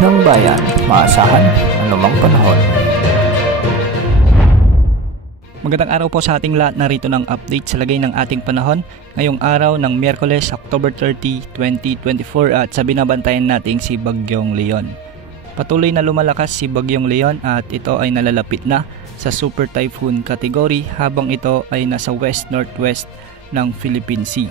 ng bayan, maasahan anumang panahon. Magandang araw po sa ating lahat, narito ng update sa lagay ng ating panahon ngayong araw ng Miyerkules, October 30, 2024 at sa binabantayan nating si Bagyong Leon. Patuloy na lumalakas si Bagyong Leon at ito ay nalalapit na sa Super Typhoon category habang ito ay nasa west-northwest ng Philippine Sea.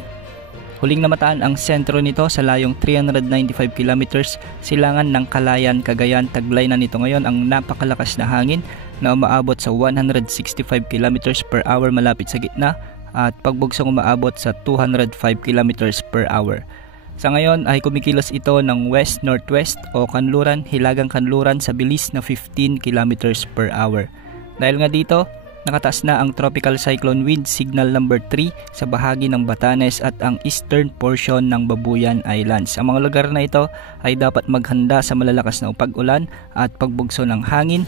Huling namataan ang sentro nito sa layong 395 kilometers silangan ng Calayan, Cagayan. Taglay na nito ngayon ang napakalakas na hangin na umaabot sa 165 kilometers per hour malapit sa gitna at pagbugsong umaabot sa 205 kilometers per hour. Sa ngayon ay kumikilos ito ng west-northwest o kanluran, hilagang kanluran sa bilis na 15 kilometers per hour. Dahil nga dito, nakataas na ang tropical cyclone wind signal number 3 sa bahagi ng Batanes at ang eastern portion ng Babuyan Islands. Ang mga lugar na ito ay dapat maghanda sa malalakas na pag-ulan at pagbugso ng hangin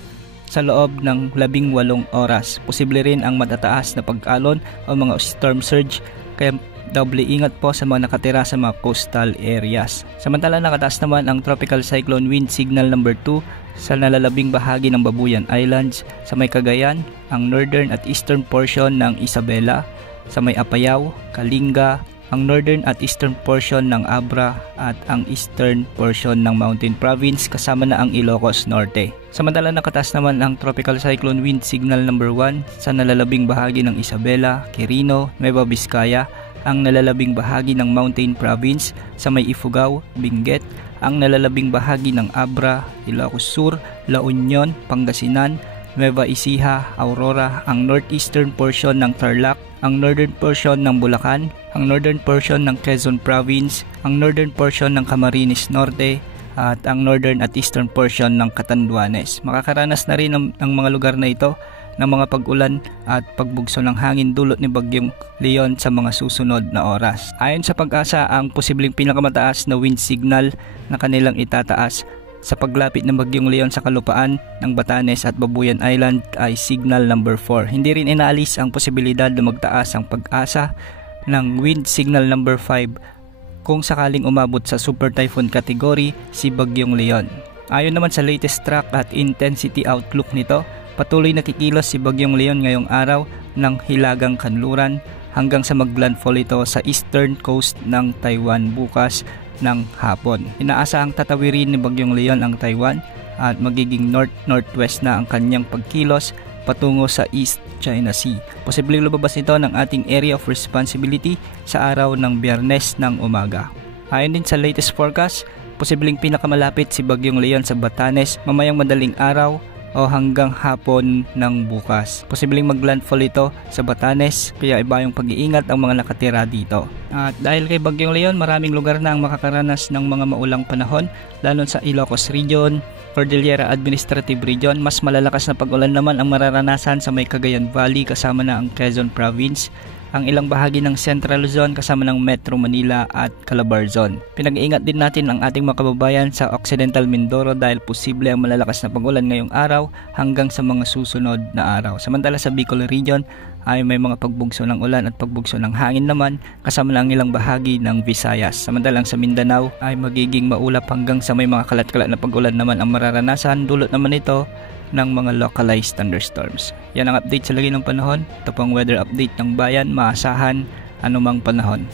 sa loob ng 18 oras. Posible rin ang matataas na pag-alon o mga storm surge, kaya doble ingat po sa mga nakatira sa mga coastal areas. Samantala nakataas naman ang tropical cyclone wind signal number 2 sa nalalabing bahagi ng Babuyan Islands, sa may Cagayan, ang northern at eastern portion ng Isabela, sa may Apayao, Kalinga, ang northern at eastern portion ng Abra at ang eastern portion ng Mountain Province kasama na ang Ilocos Norte. Samantala nakataas naman ang tropical cyclone wind signal number 1 sa nalalabing bahagi ng Isabela, Quirino, Nueva Vizcaya, ang nalalabing bahagi ng Mountain Province, sa may Ifugao, Benguet, ang nalalabing bahagi ng Abra, Ilocos Sur, La Union, Pangasinan, Nueva Ecija, Aurora, ang northeastern portion ng Tarlac, ang northern portion ng Bulacan, ang northern portion ng Quezon Province, ang northern portion ng Camarines Norte, at ang northern at eastern portion ng Catanduanes. Makakaranas na rin ang mga lugar na ito ng mga pag-ulan at pagbugso ng hangin dulot ni Bagyong Leon sa mga susunod na oras. Ayon sa Pag-asa, ang posibleng pinakamataas na wind signal na kanilang itataas sa paglapit ng Bagyong Leon sa kalupaan ng Batanes at Babuyan Island ay signal number 4. Hindi rin inaalis ang posibilidad na magtaas ang Pag-asa ng wind signal number 5 kung sakaling umabot sa Super Typhoon category si Bagyong Leon. Ayon naman sa latest track at intensity outlook nito, patuloy nakikilos si Bagyong Leon ngayong araw ng hilagang kanluran hanggang sa maglandfall ito sa eastern coast ng Taiwan bukas ng hapon. Inaasahang tatawirin ni Bagyong Leon ang Taiwan at magiging north-northwest na ang kanyang pagkilos patungo sa East China Sea. Posibleng lumabas ito ng ating area of responsibility sa araw ng Biyernes ng umaga. Ayon din sa latest forecast, posibleng pinakamalapit si Bagyong Leon sa Batanes mamayang madaling araw o hanggang hapon ng bukas. Posibleng maglandfall ito sa Batanes, kaya iba yung pag-iingat ang mga nakatira dito. At dahil kay Bagyong Leon, maraming lugar na ang makakaranas ng mga maulang panahon, lalo sa Ilocos Region, Cordillera Administrative Region. Mas malalakas na pag-ulan naman ang mararanasan sa may Cagayan Valley kasama na ang Quezon Province, ang ilang bahagi ng Central Luzon kasama ng Metro Manila at Calabarzon. Pinag-iingat din natin ang ating mga kababayan sa Occidental Mindoro dahil posible ang malalakas na pag-ulan ngayong araw hanggang sa mga susunod na araw. Samantala sa Bicol Region ay may mga pagbugso ng ulan at pagbugso ng hangin naman kasama ng ilang bahagi ng Visayas. Samantalang sa Mindanao ay magiging maulap hanggang sa may mga kalat-kalat na pag-ulan naman ang mararanasan, dulot naman ito ng mga localized thunderstorms. Yan ang update sa lagay ng panahon. Ito pang weather update ng bayan, maasahan anumang panahon.